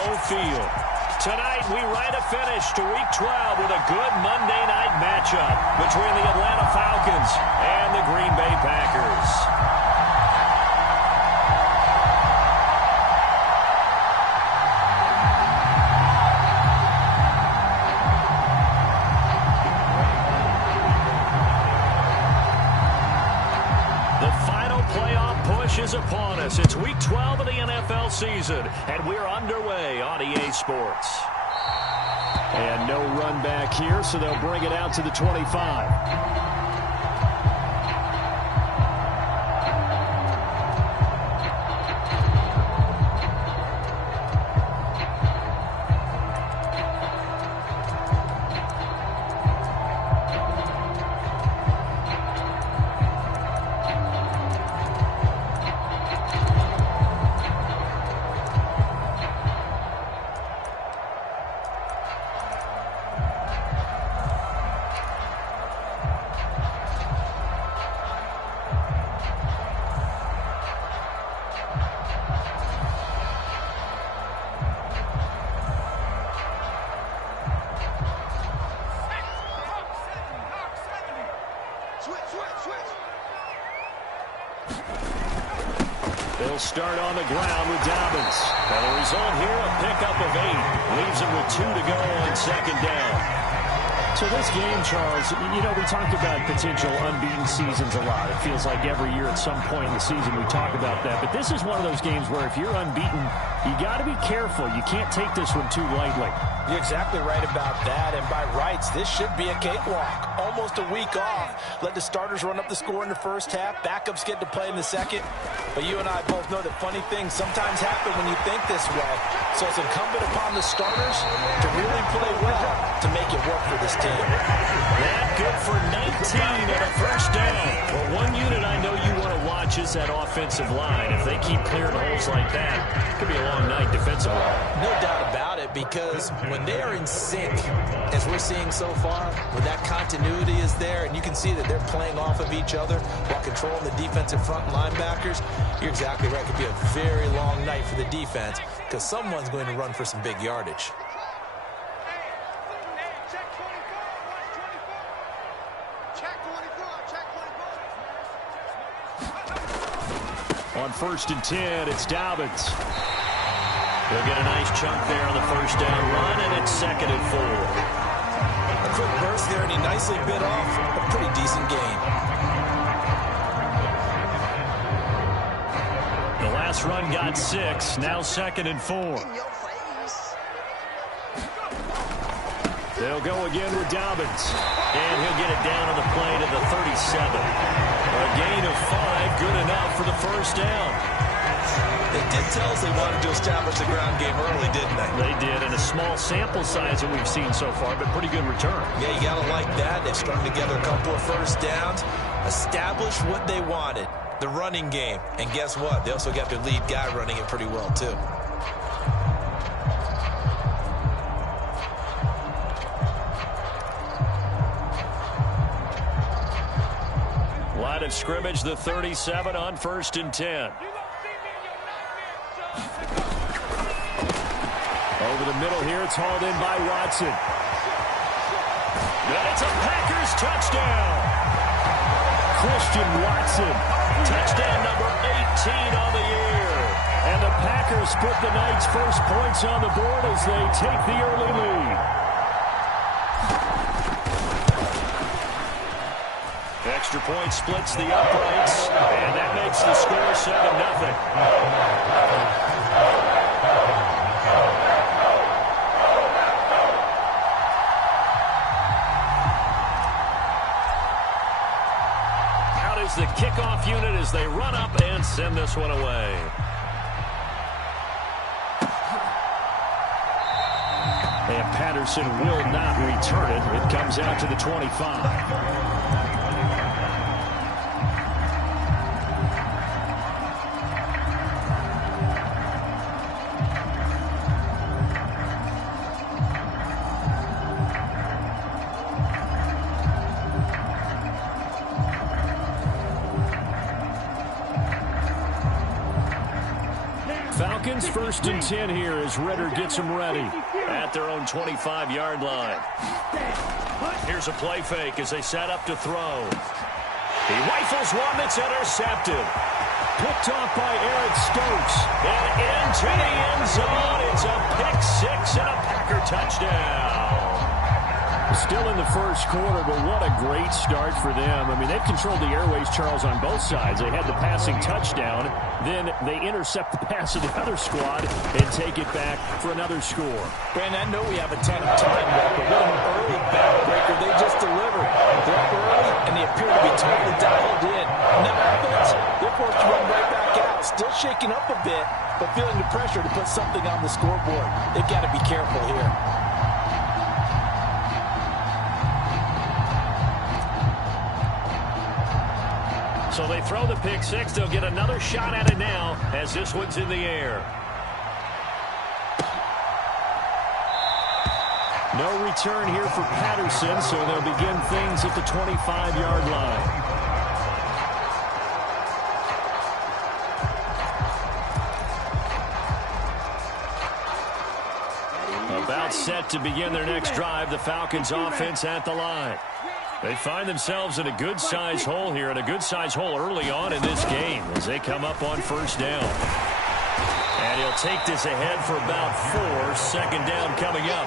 Lambeau Field. Tonight, we write a finish to Week 12 with a good Monday night matchup between the Atlanta Falcons and the Green Bay Packers. Is upon us. It's Week 12 of the NFL season, and we're underway on EA Sports. And no run back here, so they'll bring it out to the 25. They'll start on the ground with Dobbins. And the result here, a pickup of 8. Leaves him with 2 to go on second down. So this game, Charles, you know, we talk about potential unbeaten seasons a lot. It feels like every year at some point in the season we talk about that. But this is one of those games where if you're unbeaten, you got to be careful. You can't take this one too lightly. You're exactly right about that. And by rights, this should be a cakewalk. Almost a week off. Let the starters run up the score in the first half. Backups get to play in the second. But you and I both know that funny things sometimes happen when you think this way. So it's incumbent upon the starters to really play well to make it work for this team. That good for 19 and a first down. Well, one unit I know you want to watch is that offensive line. If they keep clearing holes like that, it could be a long night defensively. No doubt about it, because when they are in sync, as we're seeing so far, when that continuity is there, and you can see that they're playing off of each other while controlling the defensive front linebackers, you're exactly right. It could be a very long night for the defense because someone's going to run for some big yardage. On 1st and 10, it's Dobbins. He'll get a nice chunk there on the first down run, and it's 2nd and 4. A quick burst there, and he nicely bit off a pretty decent gain. The last run got 6, now 2nd and 4. They'll go again with Dobbins, and he'll get it down on the play to the 37. A gain of 5, good enough for the first down. They did tell us they wanted to establish the ground game early, didn't they? They did, and a small sample size that we've seen so far, but pretty good return. Yeah, you got to like that. They've strung together a couple of first downs, established what they wanted, the running game. And guess what? They also got their lead guy running it pretty well, too. Line of scrimmage, the 37 on 1st and 10. Over the middle here, it's hauled in by Watson. And it's a Packers touchdown. Christian Watson, touchdown number 18 on the year. And the Packers put the night's first points on the board as they take the early lead. Extra point splits the uprights, and that makes the score 7-0. The kickoff unit as they run up and send this one away. And Patterson will not return it. It comes out to the 25. 1st and 10 here as Ritter gets them ready at their own 25-yard line. Here's a play fake as they set up to throw. He rifles one that's intercepted. Picked off by Eric Stokes. And into the end zone. It's a pick six and a Packer touchdown. Still in the first quarter, but what a great start for them. I mean, they've controlled the airways, Charles, on both sides. They had the passing touchdown. Then they intercept the pass of the other squad and take it back for another score. Brandon, I know we have a ton of time left, but what an early backbreaker they just delivered. They're up early, and they appear to be totally dialed in. And that offense, they're forced to run right back out. Still shaking up a bit, but feeling the pressure to put something on the scoreboard. They've got to be careful here. So they throw the pick six. They'll get another shot at it now as this one's in the air. No return here for Patterson, so they'll begin things at the 25-yard line. About set to begin their next drive. The Falcons offense at the line. They find themselves in a good-sized hole here, and a good-sized hole early on in this game as they come up on 1st down. And he'll take this ahead for about 4. 2nd down coming up.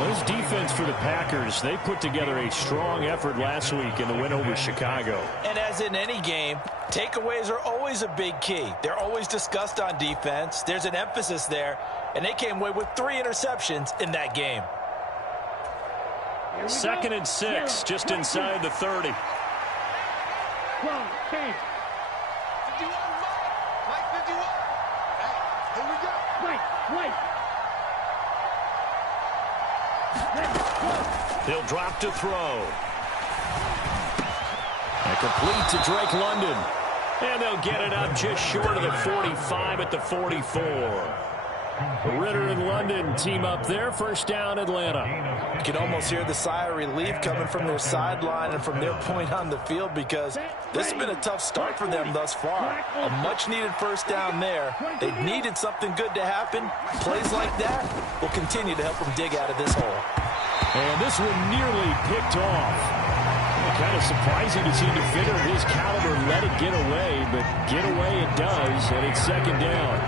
Those defense for the Packers, they put together a strong effort last week in the win over Chicago. And as in any game, takeaways are always a big key. They're always discussed on defense. There's an emphasis there, and they came away with 3 interceptions in that game. 2nd and 6, just inside the 30. Wait. He'll drop to throw. And complete to Drake London. And they'll get it up just short of the 45 at the 44. Ritter and London team up there. 1st down, Atlanta. You can almost hear the sigh of relief coming from their sideline and from their point on the field, because this has been a tough start for them thus far. A much-needed 1st down there. They needed something good to happen. Plays like that will continue to help them dig out of this hole. And this one nearly picked off. Kind of surprising to see a defender of his caliber let it get away, but get away it does, and it's 2nd down.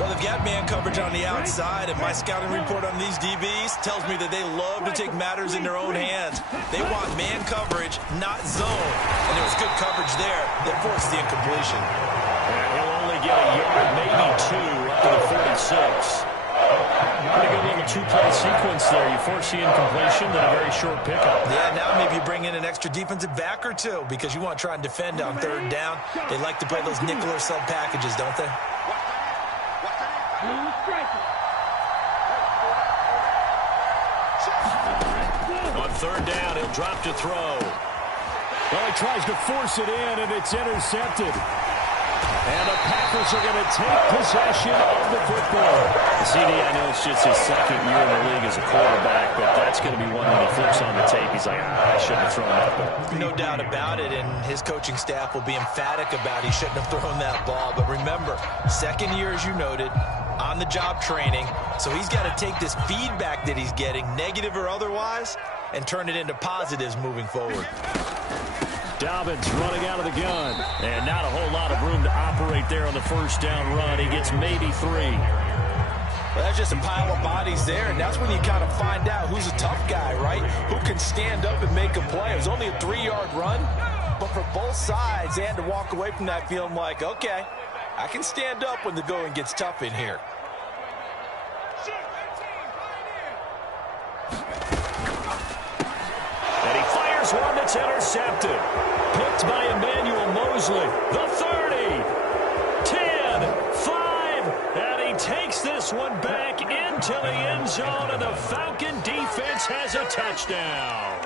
Well, they've got man coverage on the outside, and my scouting report on these DBs tells me that they love to take matters in their own hands. They want man coverage, not zone. And there was good coverage there that forced the incompletion. And he'll only get a yard, maybe 2, up to the 46. Pretty good little 2-play sequence there. You force the incompletion, then a very short pickup. Yeah, now maybe you bring in an extra defensive back or 2 because you want to try and defend on 3rd down. They like to play those nickel or sub packages, don't they? On 3rd down, he'll drop to throw. Well, he tries to force it in, and it's intercepted. And the Packers are going to take possession of the football. CD, I know it's just his 2nd year in the league as a quarterback, but that's going to be one when he flips on the tape. He's like, I shouldn't have thrown that ball. No doubt about it, and his coaching staff will be emphatic about he shouldn't have thrown that ball. But remember, 2nd year, as you noted, on-the-job training. So he's got to take this feedback that he's getting, negative or otherwise, and turn it into positives moving forward. Dobbins running out of the gun. And not a whole lot of room to operate there on the 1st down run. He gets maybe 3. Well, that's just a pile of bodies there, and that's when you kind of find out who's a tough guy, right? Who can stand up and make a play. It was only a 3-yard run, but for both sides, they had to walk away from that feeling like, okay, I can stand up when the going gets tough in here. And he fires one that's intercepted. Picked by Emmanuel Mosley. The 30, 10, 5, and he takes this one back into the end zone, and the Falcon defense has a touchdown.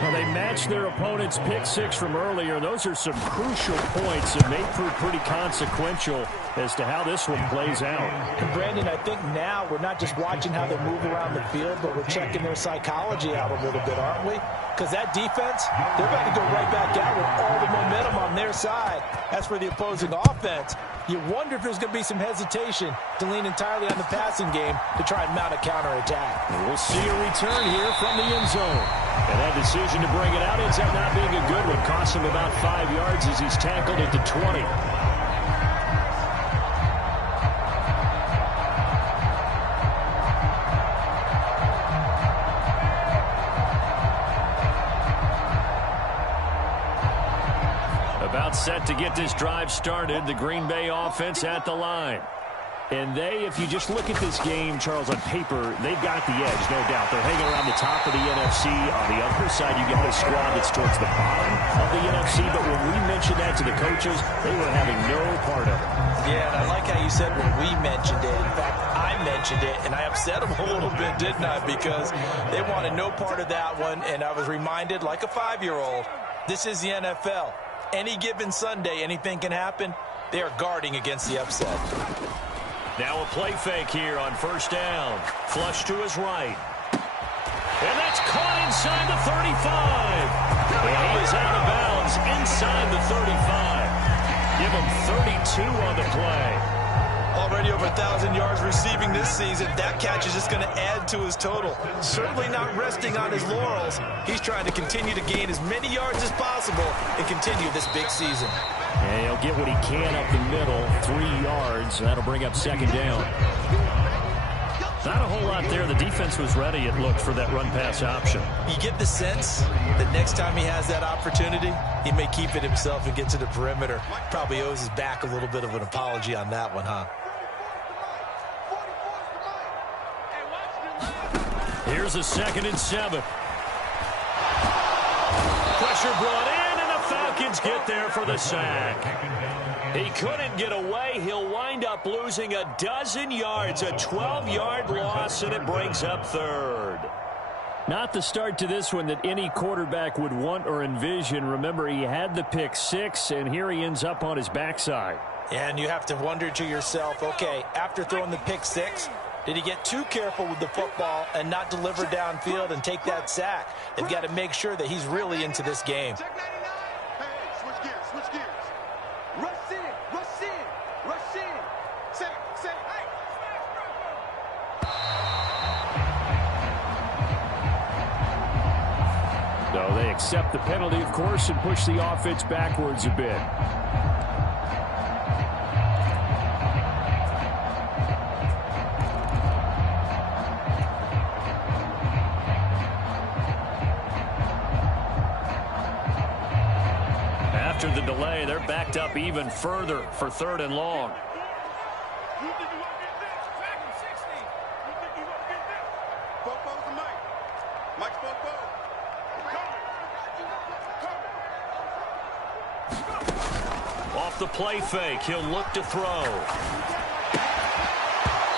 Well, they matched their opponent's pick 6 from earlier. Those are some crucial points that may prove pretty consequential as to how this one plays out. And Brandon, I think now we're not just watching how they move around the field, but we're checking their psychology out a little bit, aren't we? because that defense, they're about to go right back out with all the momentum on their side. As for the opposing offense, you wonder if there's going to be some hesitation to lean entirely on the passing game to try and mount a counterattack. We'll see a return here from the end zone. And that decision to bring it out ends up not being a good one. Costs him about 5 yards as he's tackled at the 20. About set to get this drive started. The Green Bay offense at the line. And they, if you just look at this game, Charles, on paper, they've got the edge, no doubt. They're hanging around the top of the NFC. On the other side, you got a squad that's towards the bottom of the NFC. But when we mentioned that to the coaches, they were having no part of it. Yeah, and I like how you said when we mentioned it. In fact, I mentioned it, and I upset them a little bit, didn't I? Because they wanted no part of that one, and I was reminded, like a 5-year-old, this is the NFL. Any given Sunday, anything can happen. They are guarding against the upset. Now a play fake here on first down. Flush to his right. And that's caught inside the 35. And he is out of bounds inside the 35. Give him 32 on the play. Already over 1,000 yards receiving this season. That catch is just going to add to his total. Certainly not resting on his laurels. He's trying to continue to gain as many yards as possible and continue this big season. And he'll get what he can up the middle, 3 yards. That'll bring up second down. Not a whole lot there. The defense was ready, it looked, for that run-pass option. You get the sense that next time he has that opportunity, he may keep it himself and get to the perimeter. Probably owes his back a little bit of an apology on that one, huh? Here's a 2nd and 7. Pressure brought in, and the Falcons get there for the sack. He couldn't get away. He'll wind up losing a dozen yards, a 12-yard loss, and it brings up 3rd. Not the start to this one that any quarterback would want or envision. Remember, he had the pick 6, and here he ends up on his backside. And you have to wonder to yourself, okay, after throwing the pick 6, did he get too careful with the football and not deliver downfield and take that sack? They've got to make sure that he's really into this game. Switch gears. Rush in. Say. So they accept the penalty, of course, and push the offense backwards a bit. After the delay, they're backed up even further for 3rd and long. Off the play fake, he'll look to throw.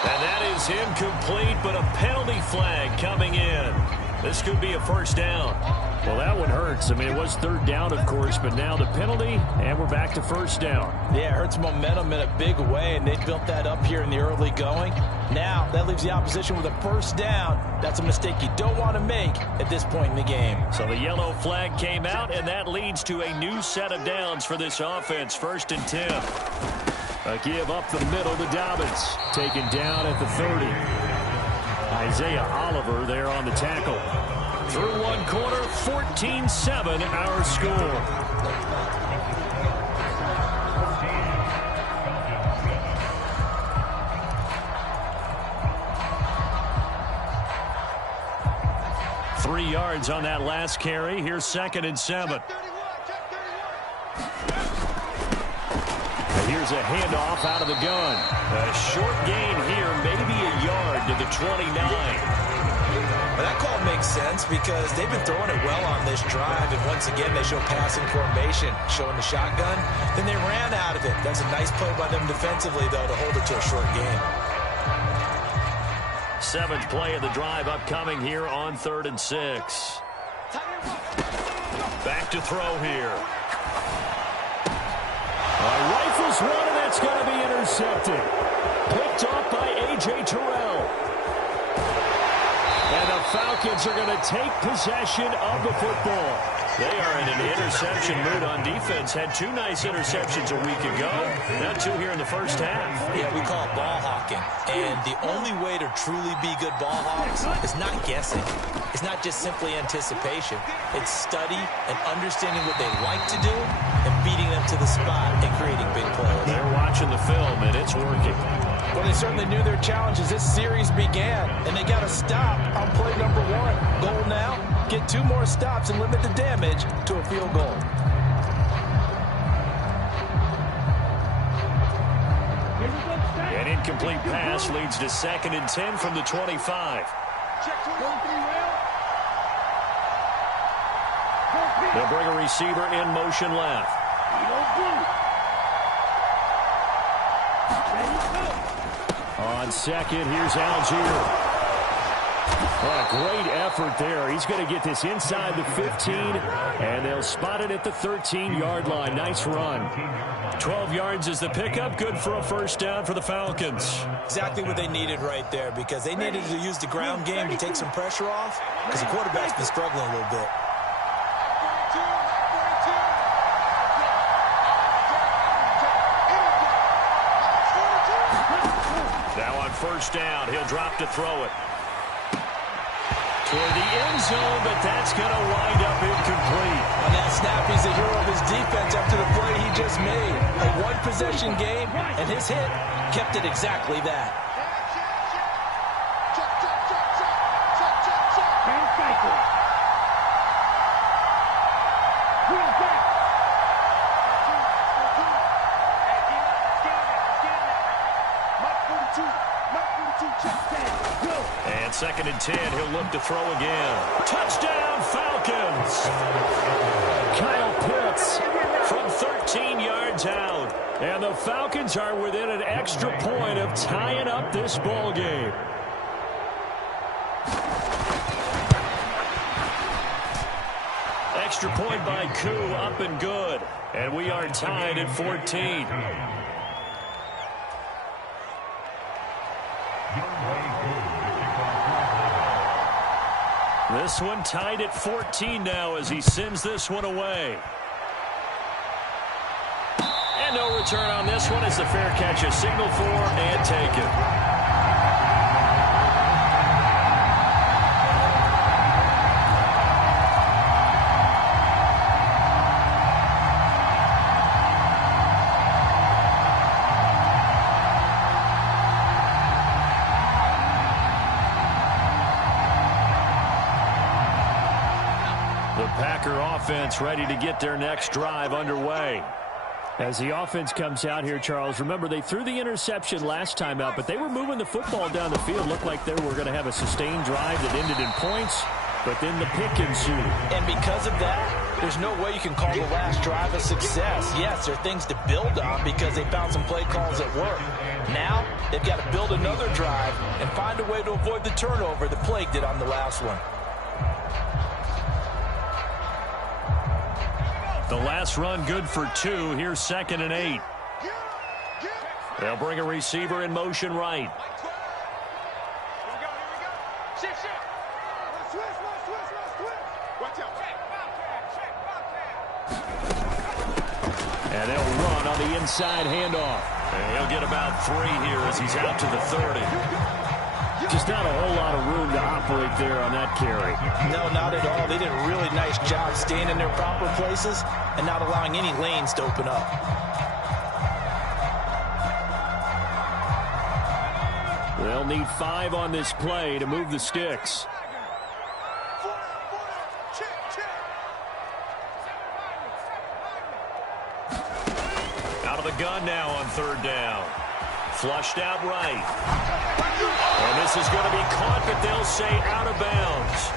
And that is incomplete, but a penalty flag coming in. This could be a first down. Well, that one hurts. I mean, it was 3rd down, of course, but now the penalty, and we're back to first down. Yeah, it hurts momentum in a big way, and they built that up here in the early going. Now, that leaves the opposition with a first down. That's a mistake you don't want to make at this point in the game. So the yellow flag came out, and that leads to a new set of downs for this offense. 1st and 10. A give up the middle to Dobbins. Taken down at the 30. Isaiah Oliver there on the tackle. Through one quarter, 14-7 our score. Three yards on that last carry. Here's 2nd and 7. Here's a handoff out of the gun. A short gain here, maybe a yard to the 29. Well, that call makes sense because they've been throwing it well on this drive, and once again they show passing formation, showing the shotgun. Then they ran out of it. That's a nice play by them defensively, though, to hold it to a short gain. 7th play of the drive upcoming here on 3rd and 6. Back to throw here. Rifles one, and that's going to be intercepted. Picked off by A.J. Terrell. And the Falcons are going to take possession of the football. They are in an interception mood on defense. Had 2 nice interceptions a week ago. Now 2 here in the first half. Yeah, we call it ball hawking. And the only way to truly be good ball hawks is not guessing. It's not just simply anticipation. It's study and understanding what they like to do and beating them to the spot and creating big plays. They're watching the film, and it's working. Well, they certainly knew their challenges. This series began, and they got to stop on play number 1. Goal now, get 2 more stops and limit the damage to a field goal. An incomplete pass leads to 2nd and 10 from the 25. They'll bring a receiver in motion left. On second, here's Algier. Oh, great effort there. He's going to get this inside the 15, and they'll spot it at the 13-yard line. Nice run. 12 yards is the pickup. Good for a first down for the Falcons. Exactly what they needed right there, because they needed to use the ground game to take some pressure off, because the quarterback's been struggling a little bit. Now on first down, he'll drop to throw it. Toward the end zone, but that's going to wind up incomplete. On that snap, he's the hero of his defense after the play he just made. A one-possession game, and his hit kept it exactly that. And 2nd and 10, he'll look to throw again. Touchdown, Falcons! Kyle Pitts from 13 yards out. And the Falcons are within an extra point of tying up this ball game. Extra point by Koo, up and good. And we are tied at 14. This one tied at 14 now as he sends this one away. And no return on this one as the fair catch is signaled for and taken. Offense ready to get their next drive underway. As the offense comes out here, Charles, remember they threw the interception last time out, but they were moving the football down the field. Looked like they were going to have a sustained drive that ended in points, but then the pick ensued. And because of that, there's no way you can call the last drive a success. Yes, there are things to build on because they found some play calls that work. Now, they've got to build another drive and find a way to avoid the turnover that plagued it on the last one. The last run good for 2. Here's 2nd and 8. They'll bring a receiver in motion right. And they'll run on the inside handoff. And he'll get about 3 here as he's out to the 30. Just not a whole lot of room to operate there on that carry. No, not at all. They did a really nice job staying in their proper places and not allowing any lanes to open up. They'll need 5 on this play to move the sticks. Out of the gun now on 3rd down. Flushed out right. And this is going to be caught, but they'll say out of bounds.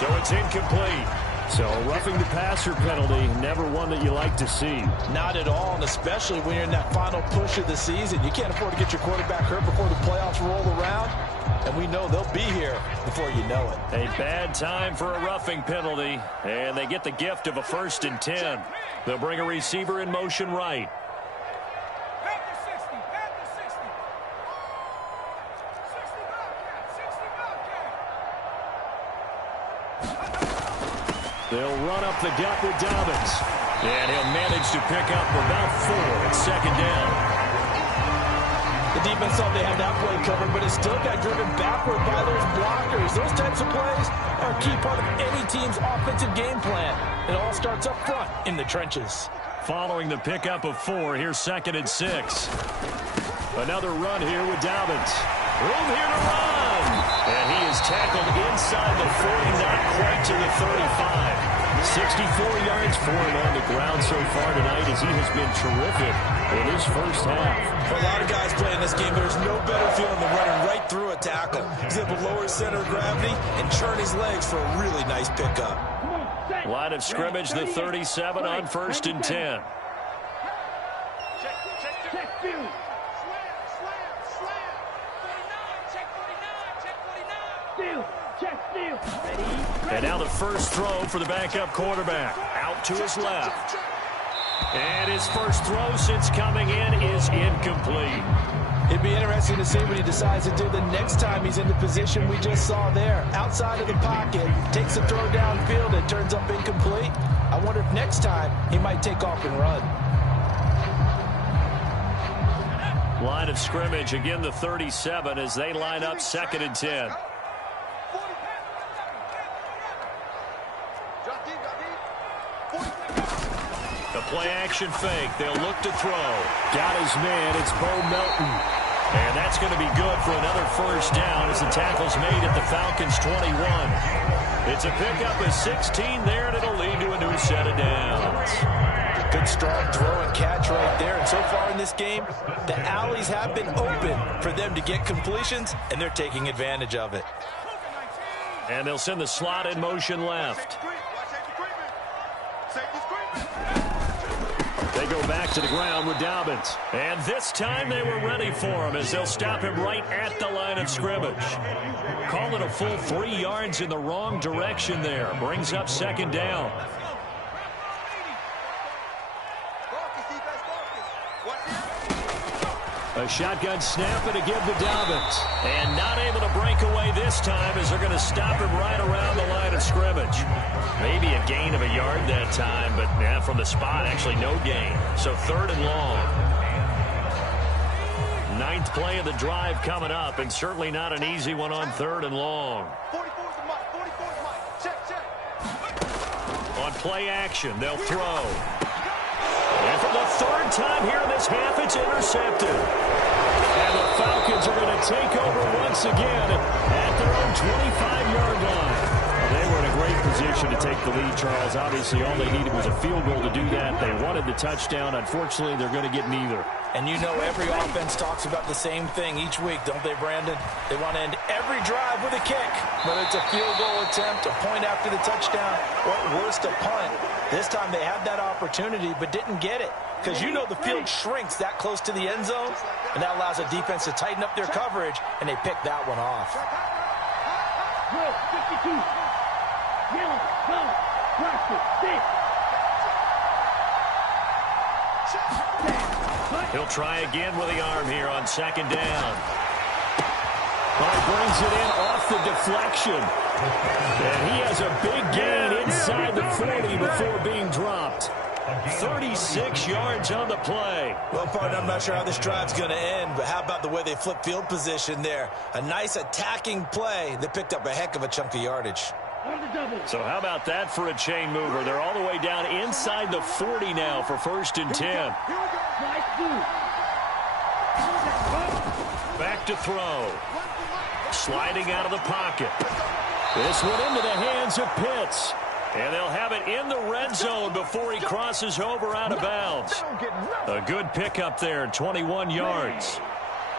So it's incomplete. So a roughing the passer penalty, never one that you like to see. Not at all, and especially when you're in that final push of the season. You can't afford to get your quarterback hurt before the playoffs roll around. And we know they'll be here before you know it. A bad time for a roughing penalty, and they get the gift of a 1st and 10. They'll bring a receiver in motion right. They'll run up the gut with Dobbins. And he'll manage to pick up about 4 at second down. The defense thought they had that play covered, but it still got driven backward by those blockers. Those types of plays are a key part of any team's offensive game plan. It all starts up front in the trenches. Following the pickup of 4, here's 2nd and 6. Another run here with Dobbins. Room here to run. And he is tackled inside the 40, not quite to the 35. 64 yards for him on the ground so far tonight as he has been terrific in his first half. For a lot of guys playing this game, there's no better feeling than running right through a tackle. He's able to lower his center of gravity and churn his legs for a really nice pickup. Line of scrimmage, the 37 on 1st and 10. And now the first throw for the backup quarterback. Out to his left. And his first throw since coming in is incomplete. It'd be interesting to see what he decides to do the next time he's in the position we just saw there. Outside of the pocket, takes a throw downfield and turns up incomplete. I wonder if next time he might take off and run. Line of scrimmage, again the 37 as they line up 2nd and 10. The play-action fake. They'll look to throw. Got his man. It's Bo Melton. And that's going to be good for another first down as the tackle's made at the Falcons' 21. It's a pickup of 16 there, and it'll lead to a new set of downs. Good strong throw and catch right there. And so far in this game, the alleys have been open for them to get completions, and they're taking advantage of it. And they'll send the slot in motion left. They go back to the ground with Dobbins. And this time they were ready for him as they'll stop him right at the line of scrimmage. Call it a full 3 yards in the wrong direction there. Brings up 2nd down. A shotgun snap and a give to Dobbins. And not able to break away this time as they're going to stop him right around the line of scrimmage. Maybe a gain of a yard that time, but from the spot, actually no gain. So 3rd and long. 9th play of the drive coming up, and certainly not an easy one on 3rd and long. On play action, they'll throw. And for the 3rd time here in this half, it's intercepted. And the Falcons are going to take over once again at their own 25-yard line. They were in a great position to take the lead, Charles. Obviously, all they needed was a field goal to do that. They wanted the touchdown. Unfortunately, they're going to get neither. And you know every offense talks about the same thing each week, don't they, Brandon? They want to end every drive with a kick. Whether it's a field goal attempt, a point after the touchdown, or at worst, a punt. This time they had that opportunity but didn't get it because you know the field shrinks that close to the end zone, and that allows a defense to tighten up their coverage, and they pick that one off. He'll try again with the arm here on 2nd down. He brings it in off the deflection. And he has a big gain inside the 40 before being dropped. 36 yards on the play. Well, partner, I'm not sure how this drive's going to end, but how about the way they flip field position there? A nice attacking play that picked up a heck of a chunk of yardage. So how about that for a chain mover? They're all the way down inside the 40 now for 1st and 10. Back to throw. Sliding out of the pocket. This one into the hands of Pitts. And they'll have it in the red zone before he crosses over out of bounds. A good pickup there, 21 yards.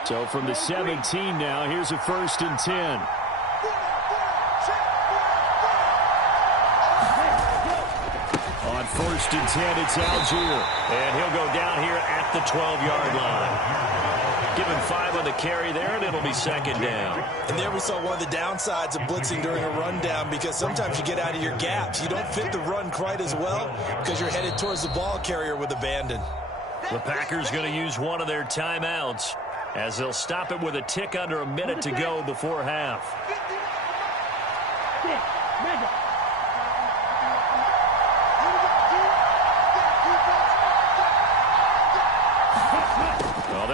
So from the 17 now, here's a 1st and 10. On 1st and 10, it's Algier. And he'll go down here at the 12-yard line. Give him 5 on the carry there, and it'll be 2nd down. And there we saw one of the downsides of blitzing during a rundown, because sometimes you get out of your gaps. You don't fit the run quite as well because you're headed towards the ball carrier with abandon. The Packers going to use one of their timeouts as they'll stop it with a tick under a minute to go before half.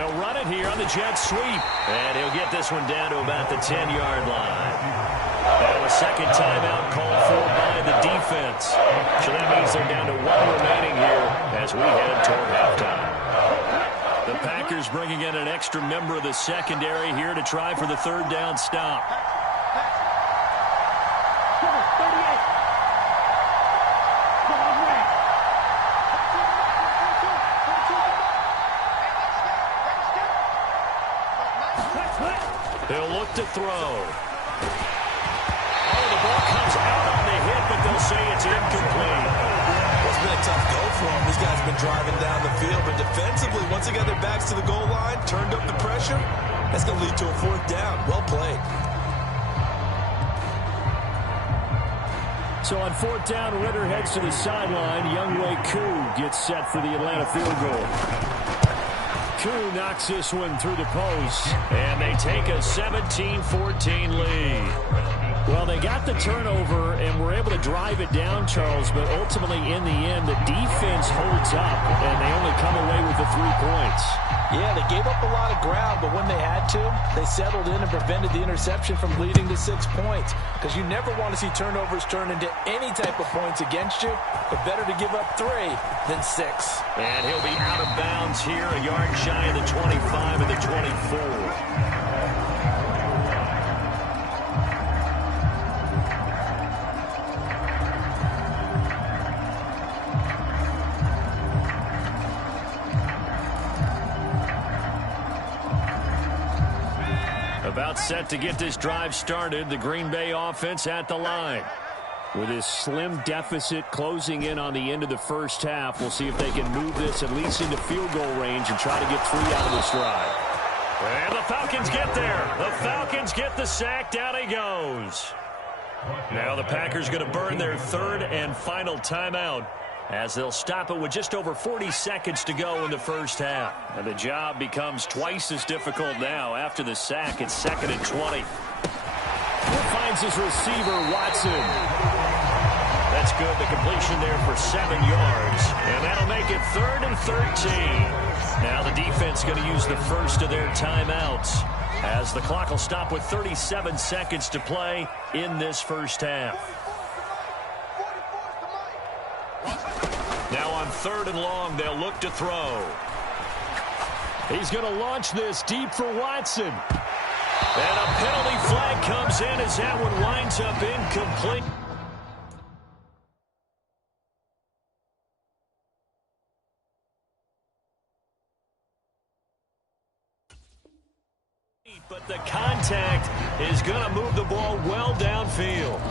They'll run it here on the jet sweep. And he'll get this one down to about the 10-yard line. Now a second timeout called for by the defense. So that means they're down to 1 remaining here as we head toward halftime. The Packers bringing in an extra member of the secondary here to try for the third down stop. He'll look to throw. Oh, the ball comes out on the hit, but they'll say it's incomplete. Well, it's been a tough go for them. These guys have been driving down the field, but defensively, once they got their backs to the goal line, turned up the pressure, that's going to lead to a fourth down. Well played. So on fourth down, Ritter heads to the sideline. Younghoe Koo gets set for the Atlanta field goal. Koo knocks this one through the post, and they take a 17-14 lead. Well, they got the turnover and were able to drive it down, Charles, but ultimately in the end, the defense holds up, and they only come away with the 3 points. Yeah, they gave up a lot of ground, but when they had to, they settled in and prevented the interception from leading to 6 points. Because you never want to see turnovers turn into any type of points against you, but better to give up 3 than 6. And he'll be out of bounds here, a yard shy of the 25 and the 24. About set to get this drive started. The Green Bay offense at the line. With his slim deficit closing in on the end of the first half, we'll see if they can move this at least into field goal range and try to get 3 out of this drive. And the Falcons get there. The Falcons get the sack. Down he goes. Now the Packers going to burn their 3rd and final timeout, as they'll stop it with just over 40 seconds to go in the first half. And the job becomes twice as difficult now after the sack. It's 2nd and 20. Finds his receiver, Watson. That's good. The completion there for 7 yards. And that'll make it 3rd and 13. Now the defense going to use the first of their timeouts, as the clock will stop with 37 seconds to play in this first half. Now on 3rd and long, they'll look to throw. He's going to launch this deep for Watson. And a penalty flag comes in as that one winds up incomplete. But the contact is going to move the ball well downfield.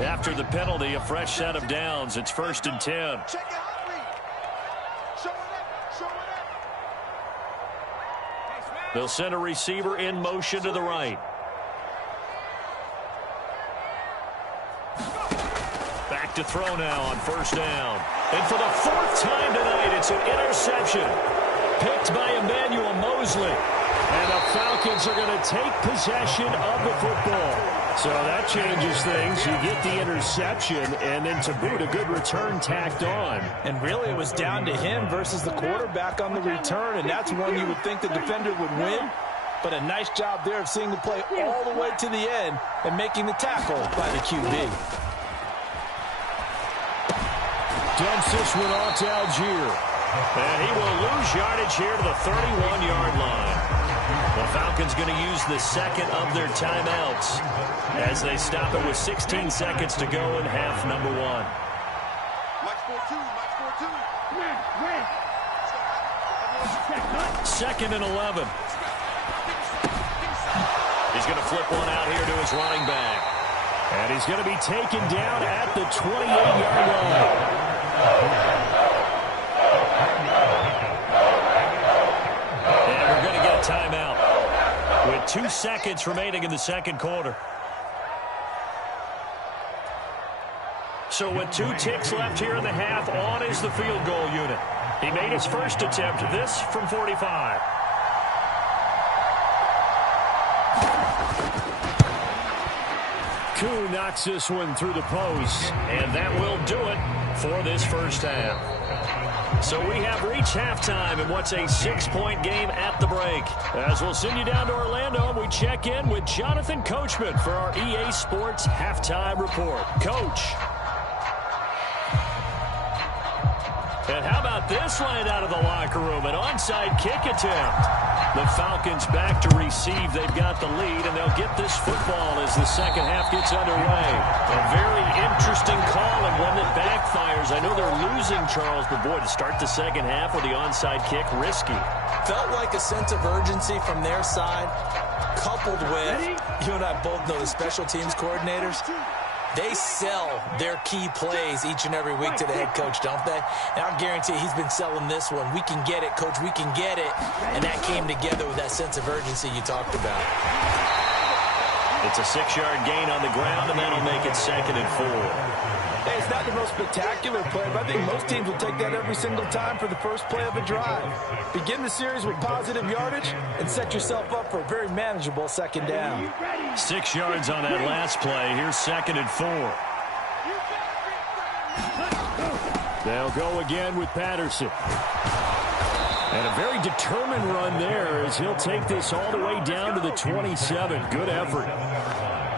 After the penalty, a fresh set of downs. It's 1st and 10. They'll send a receiver in motion to the right. Back to throw now on 1st down. And for the 4th time tonight, it's an interception. Picked by Emmanuel Mosley. And the Falcons are going to take possession of the football. So that changes things. You get the interception, and then to boot, a good return tacked on. And really, it was down to him versus the quarterback on the return, and that's one you would think the defender would win. But a nice job there of seeing the play all the way to the end and making the tackle by the QB. Dumps this one off to Algier. And he will lose yardage here to the 31-yard line. The Falcons going to use the 2nd of their timeouts as they stop it with 16 seconds to go in half number 1. Second and 11. He's going to flip one out here to his running back. And he's going to be taken down at the 28-yard line. And we're going to get a timeout with 2 seconds remaining in the second quarter. So with 2 ticks left here in the half, on is the field goal unit. He made his first attempt, this from 45. Koo knocks this one through the post. And that will do it for this first half. So we have reached halftime in what's a 6-point game at the break. As we'll send you down to Orlando, and we check in with Jonathan Coachman for our EA Sports Halftime Report. Coach. And how about this line out of the locker room? An onside kick attempt. The Falcons back to receive. They've got the lead, and they'll get this football as the second half gets underway. A very interesting call and one that backfires. I know they're losing, Charles, but boy, to start the second half with the onside kick, risky. Felt like a sense of urgency from their side, coupled with, you and I both know the special teams coordinators. They sell their key plays each and every week to the head coach, don't they? And I'll guarantee he's been selling this one. We can get it, coach, we can get it. And that came together with that sense of urgency you talked about. It's a 6-yard gain on the ground, and that'll make it 2nd and 4. Hey, it's not the most spectacular play, but I think most teams will take that every single time for the first play of a drive. Begin the series with positive yardage and set yourself up for a very manageable second down. 6 yards on that last play. Here's 2nd and 4. They'll go again with Patterson. And a very determined run there as he'll take this all the way down to the 27. Good effort.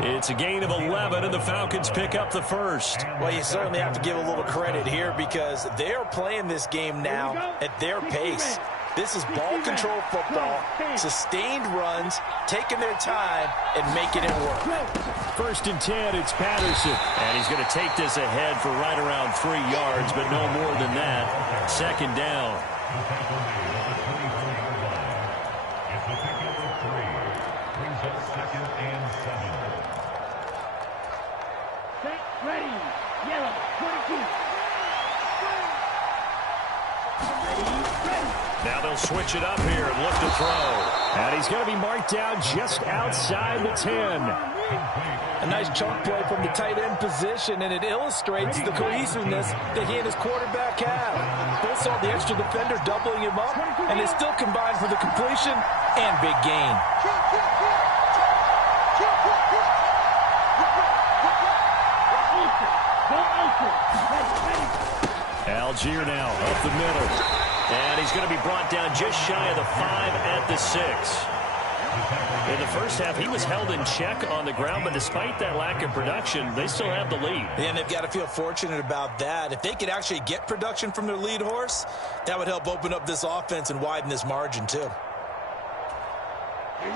It's a gain of 11, and the Falcons pick up the first. Well, you certainly have to give a little credit here because they're playing this game now at their pace. This is ball control football, sustained runs, taking their time, and making it work. 1st and 10, it's Patterson. And he's going to take this ahead for right around 3 yards, but no more than that. 2nd down. Ready, yellow, 22. Now they'll switch it up here and look to throw. And he's going to be marked down just outside the 10. A nice chunk play from the tight end position, and it illustrates the cohesiveness that he and his quarterback have. Both saw the extra defender doubling him up, and they still combined for the completion and big gain. Algier now up the middle. And he's going to be brought down just shy of the 5 at the 6. In the first half, he was held in check on the ground, but despite that lack of production, they still have the lead. And they've got to feel fortunate about that. If they could actually get production from their lead horse, that would help open up this offense and widen this margin too.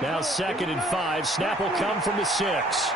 Now 2nd and 5. Snap will come from the 6.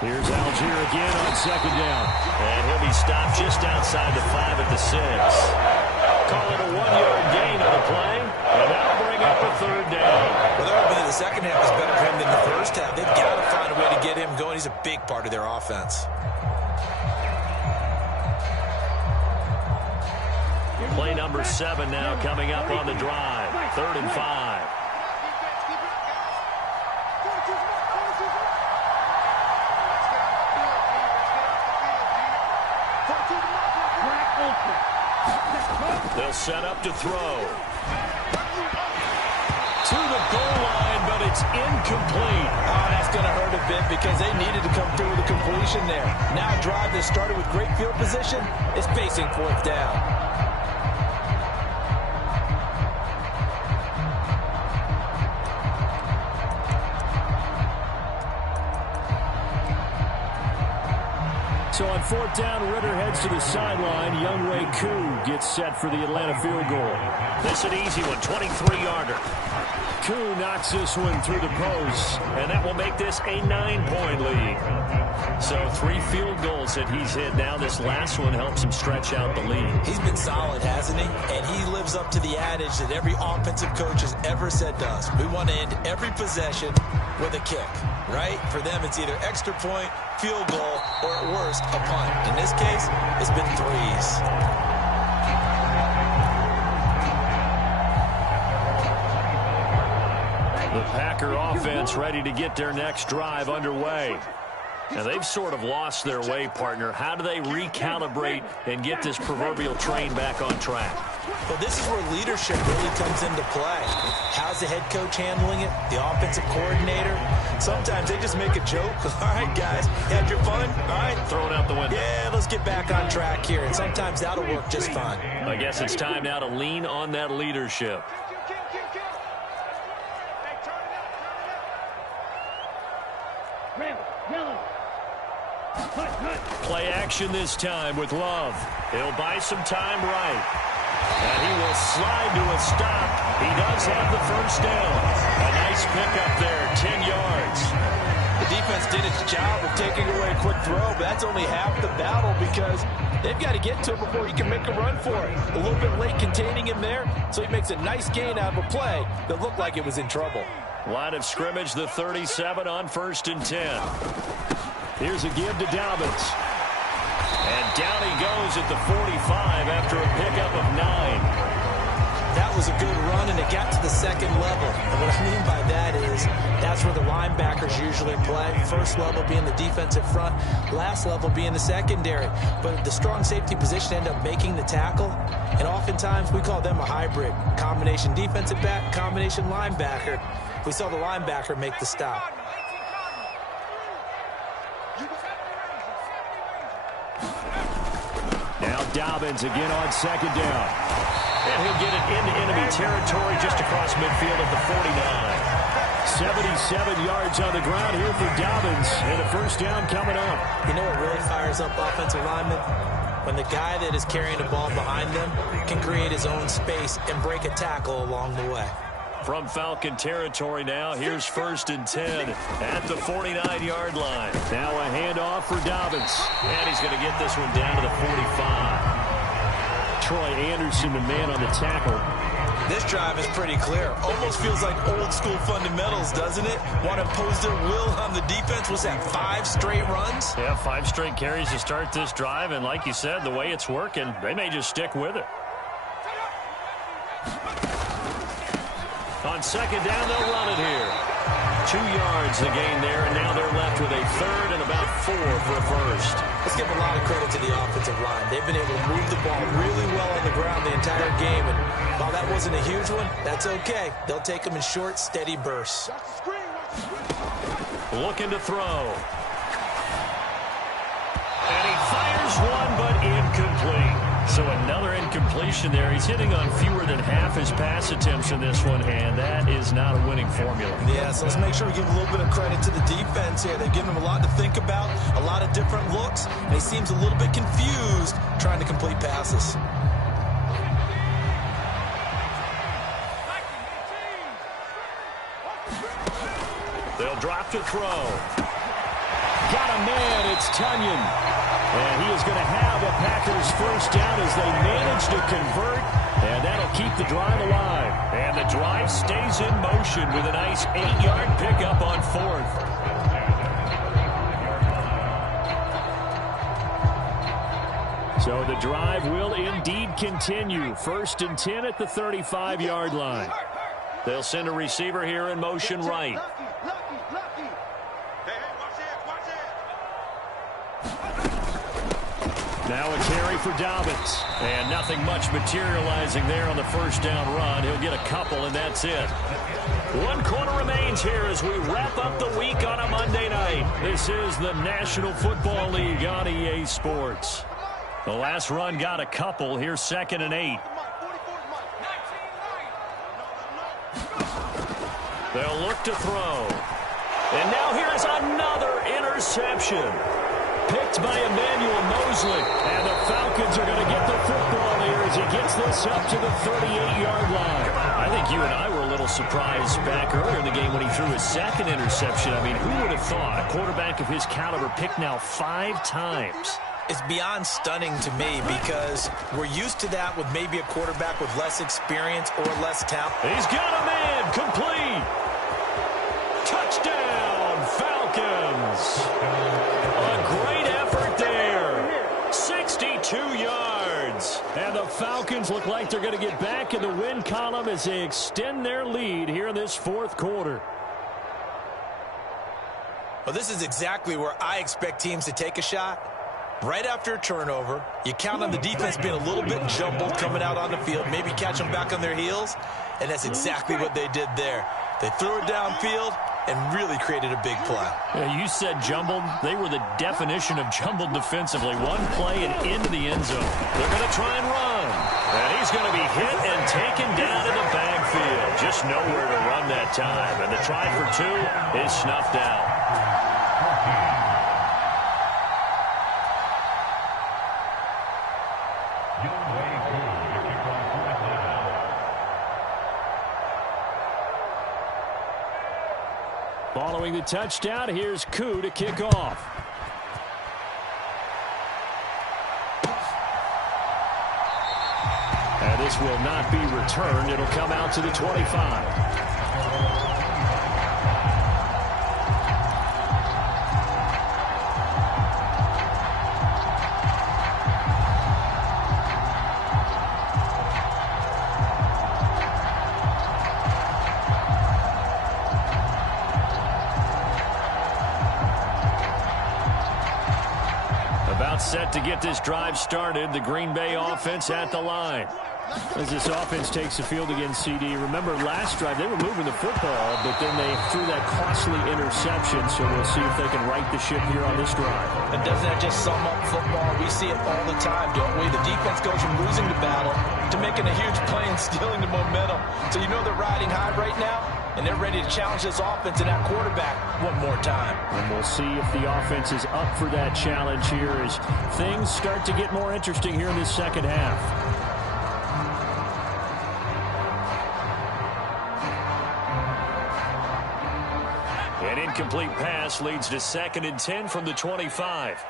Here's Algier again on 2nd down. And he'll be stopped just outside the 5 at the 6. Call it a 1-yard gain on the play. And that'll bring up a 3rd down. Well, they're hoping that the second half is better for him than the first half. They've got to find a way to get him going. He's a big part of their offense. Play number 7 now coming up on the drive. 3rd and 5. They'll set up to throw. To the goal line, but it's incomplete. Oh, that's going to hurt a bit because they needed to come through with a completion there. Now a drive that started with great field position is facing 4th down. So on 4th down, Ritter heads to the sideline. Younghoe Koo gets set for the Atlanta field goal. This an easy one, 23-yarder. Koo knocks this one through the post, and that will make this a 9-point lead. So 3 field goals that he's hit now. This last one helps him stretch out the lead. He's been solid, hasn't he? And he lives up to the adage that every offensive coach has ever said to us. We want to end every possession with a kick, right? For them, it's either extra point, field goal, or at worst, a punt. In this case, it's been 3s. The Packer offense ready to get their next drive underway. Now, they've sort of lost their way, partner. How do they recalibrate and get this proverbial train back on track? Well, this is where leadership really comes into play. How's the head coach handling it? The offensive coordinator? Sometimes they just make a joke. All right, guys, had your fun? All right. Throw it out the window. Yeah, let's get back on track here. And sometimes that'll work just fine. I guess it's time now to lean on that leadership. Play action this time with Love. He'll buy some time right. And he will slide to a stop. He does have the first down. A nice pickup there, 10 yards. The defense did its job of taking away a quick throw, but that's only half the battle because they've got to get to him before he can make a run for it. A little bit late containing him there, so he makes a nice gain out of a play that looked like it was in trouble. Line of scrimmage, the 37 on 1st and 10. Here's a give to Dobbins. And down he goes at the 45 after a pickup of 9. That was a good run, and it got to the second level. And what I mean by that is that's where the linebackers usually play. First level being the defensive front, last level being the secondary. But the strong safety position ended up making the tackle, and oftentimes we call them a hybrid. Combination defensive back, combination linebacker. We saw the linebacker make the stop. Now Dobbins again on 2nd down. And he'll get it into enemy territory just across midfield at the 49. 77 yards on the ground here for Dobbins. And a first down coming up. You know what really fires up offensive linemen? When the guy that is carrying the ball behind them can create his own space and break a tackle along the way. From Falcon territory now, here's 1st and 10 at the 49-yard line. Now a handoff for Dobbins. And he's going to get this one down to the 45. Troy Anderson, the man on the tackle. This drive is pretty clear. Almost feels like old school fundamentals, doesn't it? Want to impose their will on the defense. Was that 5 straight runs? Yeah, 5 straight carries to start this drive. And like you said, the way it's working, they may just stick with it. On 2nd down, they'll run it here. 2 yards the gain there, and now they're left with a 3rd and about 4 for a first. Let's give a lot of credit to the offensive line. They've been able to move the ball really well on the ground the entire game, and while that wasn't a huge one, that's okay. They'll take them in short, steady bursts. Looking to throw. And he fires one, but incomplete. So another incompletion there. He's hitting on fewer than half his pass attempts in this one, and that is not a winning formula. Yeah, so let's make sure we give a little bit of credit to the defense here. They've given him a lot to think about, a lot of different looks, and he seems a little bit confused trying to complete passes. They'll drop to throw. Got a man, it's Tunyon. And he is going to have a Packers first down as they manage to convert, and that'll keep the drive alive. And the drive stays in motion with a nice 8-yard pickup on 4th. So the drive will indeed continue. 1st and 10 at the 35-yard line. They'll send a receiver here in motion right. Now a carry for Dobbins. And nothing much materializing there on the first down run. He'll get a couple, and that's it. 1 quarter remains here as we wrap up the week on a Monday night. This is the National Football League on EA Sports. The last run got a couple. Here's 2nd and 8. They'll look to throw. And now here's another interception. Picked by Emmanuel Mosley. And the Falcons are going to get the football here as he gets this up to the 38-yard line. I think you and I were a little surprised back earlier in the game when he threw his 2nd interception. I mean, who would have thought a quarterback of his caliber picked now 5 times? It's beyond stunning to me because we're used to that with maybe a quarterback with less experience or less talent. He's got a man complete. Touchdown, Falcons. A great effort there. 62 yards. And the Falcons look like they're going to get back in the win column as they extend their lead here in this 4th quarter. Well, this is exactly where I expect teams to take a shot. Right after a turnover, you count on the defense being a little bit jumbled coming out on the field, maybe catch them back on their heels, and that's exactly what they did there. They threw it downfield and really created a big play. Yeah, you said jumbled. They were the definition of jumbled defensively. One play and into the end zone. They're going to try and run. And he's going to be hit and taken down in the backfield. Just nowhere to run that time. And the try for 2 is snuffed out. Following the touchdown, here's Koo to kick off. And this will not be returned. It'll come out to the 25. Set to get this drive started. The Green Bay offense at the line. As this offense takes the field against CD. Remember last drive they were moving the football, but then they threw that costly interception. So we'll see if they can right the ship here on this drive. And doesn't that just sum up football? We see it all the time, don't we? The defense goes from losing the battle to making a huge play and stealing the momentum. So you know they're riding high right now, and they're ready to challenge this offense and that quarterback one more time. And we'll see if the offense is up for that challenge here as things start to get more interesting here in this second half. An incomplete pass leads to 2nd and 10 from the 25.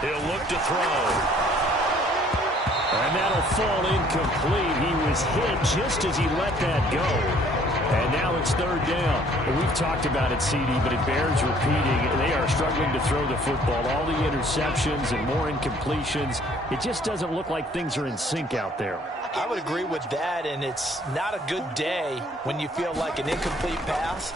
He'll look to throw. And that'll fall incomplete. He was hit just as he let that go. And now it's 3rd down. And we've talked about it, CD, but it bears repeating. They are struggling to throw the football. All the interceptions and more incompletions. It just doesn't look like things are in sync out there. I would agree with that, and it's not a good day when you feel like an incomplete pass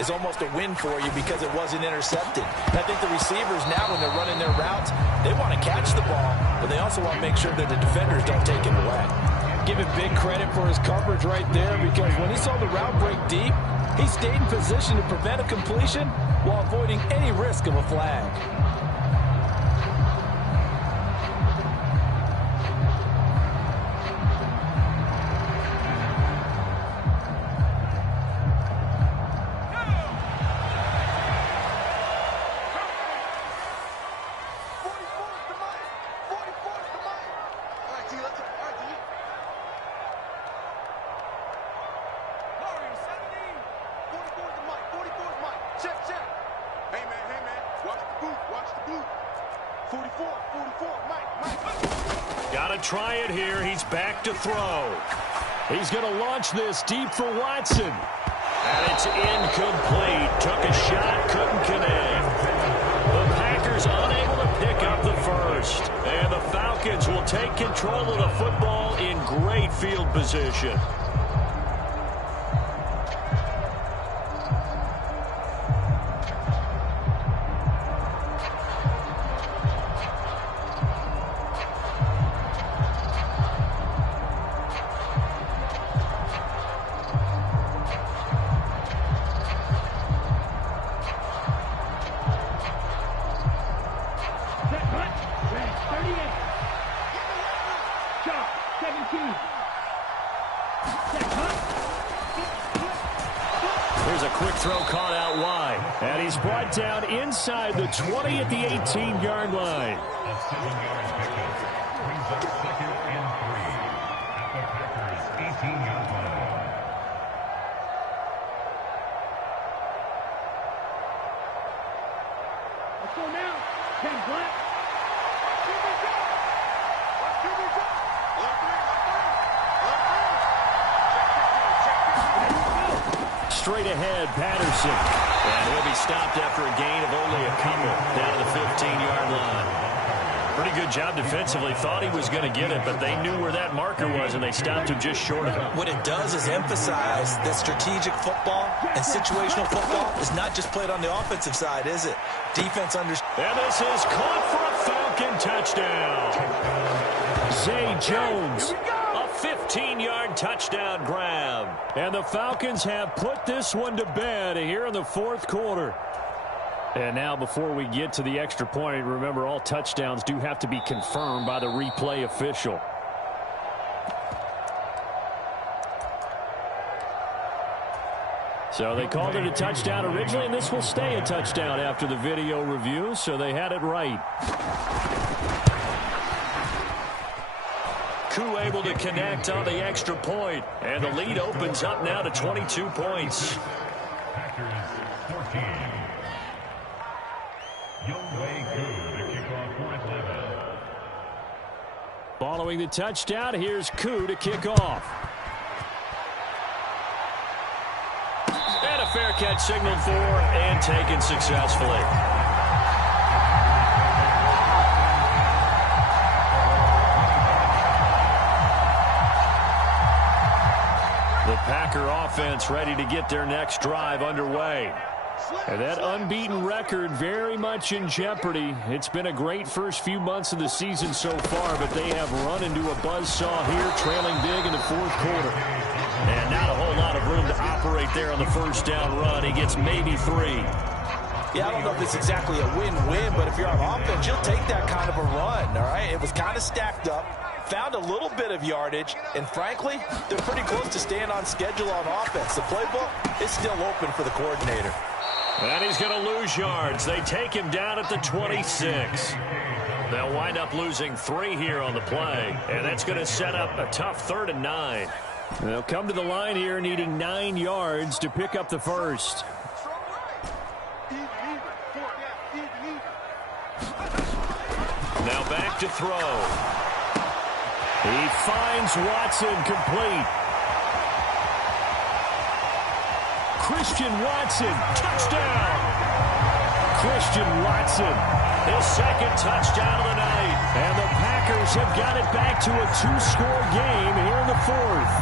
is almost a win for you because it wasn't intercepted. And I think the receivers now, when they're running their routes, they want to catch the ball, but they also want to make sure that the defenders don't take it away. Give him big credit for his coverage right there, because when he saw the route break deep, he stayed in position to prevent a completion while avoiding any risk of a flag. Try it here. He's back to throw. He's going to launch this deep for Watson. And it's incomplete. Took a shot, couldn't connect. The Packers unable to pick up the first. And the Falcons will take control of the football in great field position. Down inside the 20 at the 18-yard line. A 7-yard pickup brings up 2nd and 3 at the Packers' 18-yard line. Let's go now. 10 Black. Straight ahead, Patterson. And he'll be stopped after a gain of only a couple down to the 15-yard line. Pretty good good job defensively. Thought he was going to get it, but they knew where that marker was, and they stopped him just short of it. What it does is emphasize that strategic football and situational football is not just played on the offensive side, is it? Defense understands. And this is caught for a Falcon touchdown. Zay Jones, a 15-yard touchdown grab. And the Falcons have put this one to bed here in the fourth quarter. And now before we get to the extra point, remember all touchdowns do have to be confirmed by the replay official. So they called it a touchdown originally, and this will stay a touchdown after the video review, so they had it right. Koo able to connect on the extra point, and the lead opens up now to 22 points. Packers 14. Younghoe Koo to kick off for Atlanta. Following the touchdown, here's Koo to kick off. And a fair catch signaled for and taken successfully. The Packer offense ready to get their next drive underway. And that unbeaten record very much in jeopardy. It's been a great first few months of the season so far, but they have run into a buzzsaw here, trailing big in the fourth quarter. And not a whole lot of room to operate there on the first down run. He gets maybe 3. Yeah, I don't know if it's exactly a win-win, but if you're on offense, you'll take that kind of a run, all right? It was kind of stacked up, found a little bit of yardage, and frankly, they're pretty close to staying on schedule on offense. The playbook is still open for the coordinator. And he's going to lose yards. They take him down at the 26. They'll wind up losing 3 here on the play, and that's going to set up a tough 3rd and 9. They'll come to the line here needing 9 yards to pick up the first. Now back to throw. He finds Watson complete. Christian Watson, touchdown! Christian Watson, his second touchdown of the night. And the Packers have got it back to a 2-score game here in the fourth.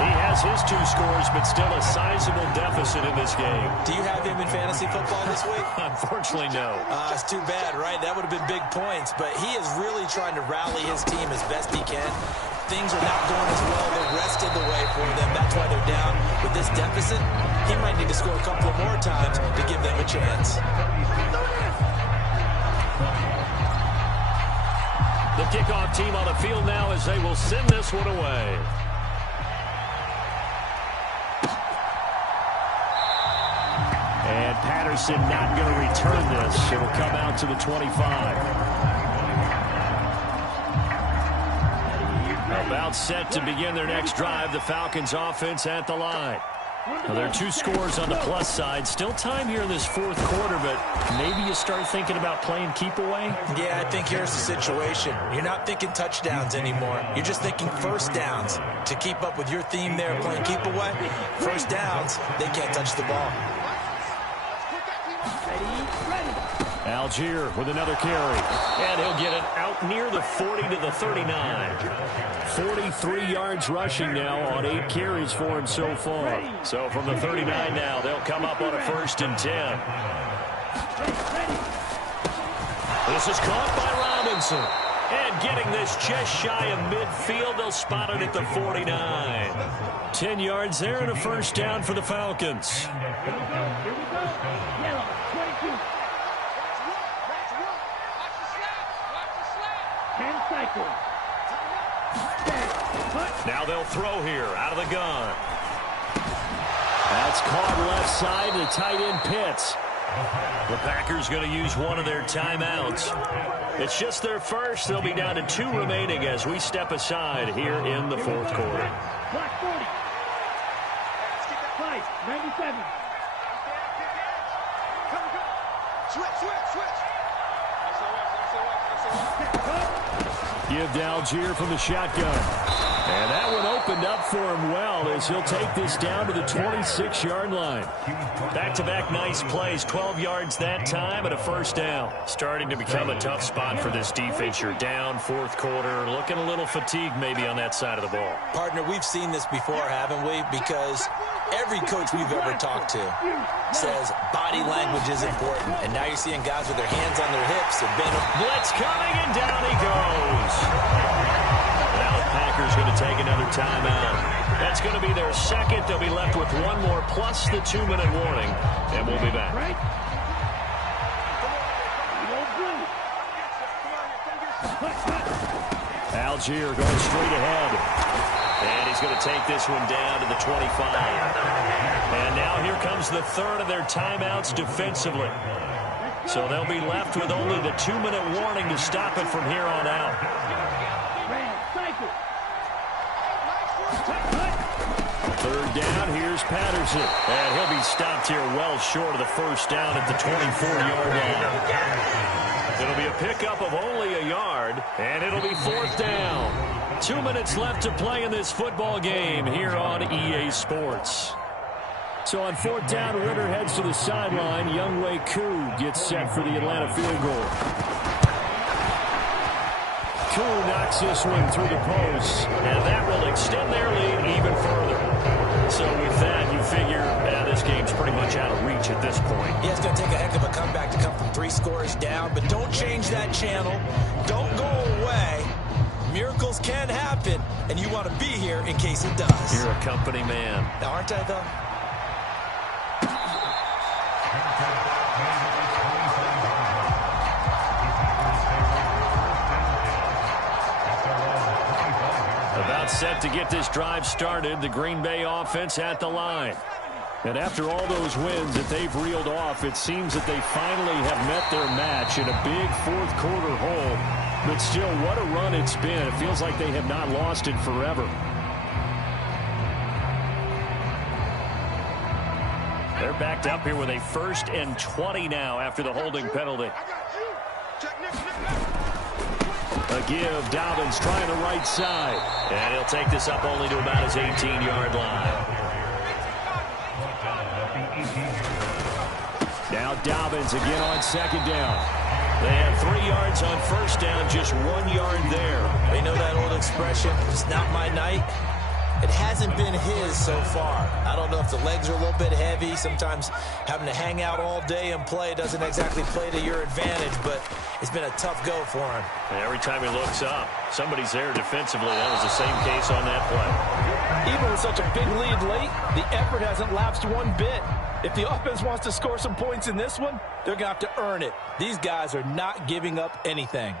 He has his 2 scores, but still a sizable deficit in this game. Do you have him in fantasy football this week? Unfortunately, no. It's too bad, right? That would have been big points, but he is really trying to rally his team as best he can. Things are not going as well the rest of the way for them. That's why they're down. With this deficit, he might need to score a couple of more times to give them a chance. The kickoff team on the field now as they will send this one away. And Patterson not going to return this. It will come out to the 25. About set to begin their next drive. The Falcons offense at the line. Well, there are 2 scores on the plus side. Still time here in this fourth quarter, but maybe you start thinking about playing keep away? Yeah, I think here's the situation. You're not thinking touchdowns anymore. You're just thinking first downs. To keep up with your theme there, playing keep away, first downs, they can't touch the ball. Algier with another carry. And he'll get it out near the 40 to the 39. 43 yards rushing now on 8 carries for him so far. So from the 39 now, they'll come up on a 1st and 10. This is caught by Robinson. And getting this just shy of midfield, they'll spot it at the 49. 10 yards there and a first down for the Falcons. Here we go. Yellow, 22. 10 cycles. Now they'll throw here out of the gun. That's caught left side to tight end Pitts. The Packers going to use one of their timeouts. It's just their first. They'll be down to 2 remaining as we step aside here in the fourth quarter. Black 40. 97. Give to Algier from the shotgun. And that one opened up for him well as he'll take this down to the 26-yard line. Back-to-back nice plays, 12 yards that time and a first down. Starting to become a tough spot for this defense. You're down fourth quarter, looking a little fatigued maybe on that side of the ball. Partner, we've seen this before, haven't we? Because every coach we've ever talked to says body language is important. And now you're seeing guys with their hands on their hips. Blitz coming, and down he goes. Now the Packers going to take another timeout. That's going to be their second. They'll be left with one more plus the 2-minute warning, and we'll be back. Algier going straight ahead. And he's going to take this one down to the 25. And now here comes the third of their timeouts defensively. So they'll be left with only the 2-minute warning to stop it from here on out. Third down, here's Patterson. And he'll be stopped here well short of the first down at the 24-yard line. It'll be a pickup of only a yard, and it'll be fourth down. 2 minutes left to play in this football game here on EA Sports. So on fourth down, Ritter heads to the sideline. Younghoe Koo gets set for the Atlanta field goal. Koo knocks this one through the post, and that will extend their lead even further. So with that, you figure this game's pretty much out of reach at this point. Yeah, it's going to take a heck of a comeback to come from 3 scores down, but don't change that channel. Don't go away. Miracles can happen, and you want to be here in case it does. You're a company man. Aren't I, though? About set to get this drive started, the Green Bay offense at the line. And after all those wins that they've reeled off, it seems that they finally have met their match in a big fourth quarter hole. But still, what a run it's been. It feels like they have not lost it forever. They're backed up here with a 1st and 20 now after the holding penalty. A give, Dobbins trying the right side. And he'll take this up only to about his 18-yard line. Now Dobbins again on second down. They have 3 yards on first down, just 1 yard there. You know that old expression, it's not my night? It hasn't been his so far. I don't know if the legs are a little bit heavy. Sometimes having to hang out all day and play doesn't exactly play to your advantage, but it's been a tough go for him. And every time he looks up, somebody's there defensively. That was the same case on that play. Even with such a big lead late, the effort hasn't lapsed one bit. If the offense wants to score some points in this one, they're going to have to earn it. These guys are not giving up anything.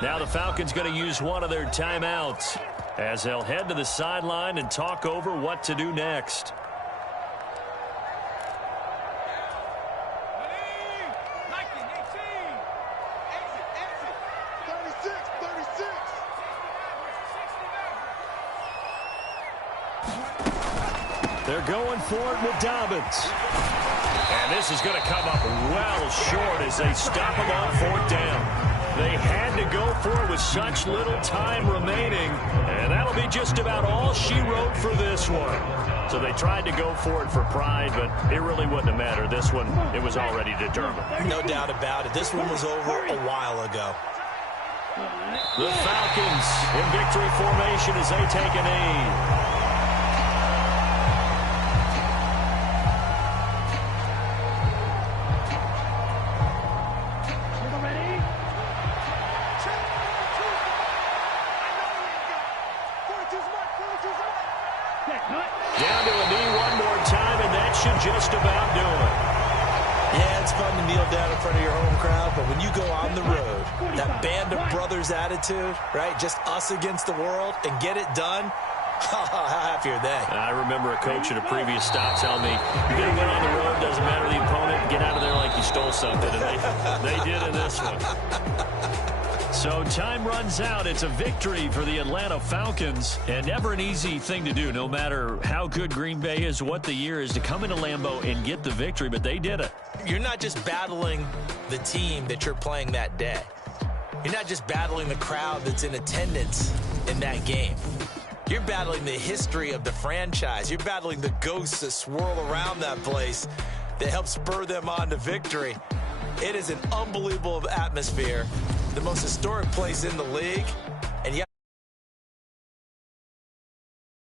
Now the Falcons going to use one of their timeouts as they'll head to the sideline and talk over what to do next. They're going for it with Dobbins. And this is going to come up well short as they stop him on fourth down. They had to go for it with such little time remaining, and that'll be just about all she wrote for this one. So they tried to go for it for pride, but it really wouldn't have mattered. This one, it was already determined. No doubt about it. This one was over a while ago. The Falcons in victory formation as they take a knee. Down to a knee one more time, and that should just about do it. Yeah, it's fun to kneel down in front of your home crowd, but when you go on the road, that band of brothers attitude, right, just us against the world, and get it done, how happy are they? I remember a coach at a previous stop telling me, you got to go on the road, doesn't matter the opponent, get out of there like you stole something, and they did in this one. So time runs out. It's a victory for the Atlanta Falcons, and never an easy thing to do, no matter how good Green Bay is, what the year is, to come into Lambeau and get the victory, but they did it. You're not just battling the team that you're playing that day. You're not just battling the crowd that's in attendance in that game. You're battling the history of the franchise. You're battling the ghosts that swirl around that place that help spur them on to victory. It is an unbelievable atmosphere. The most historic place in the league,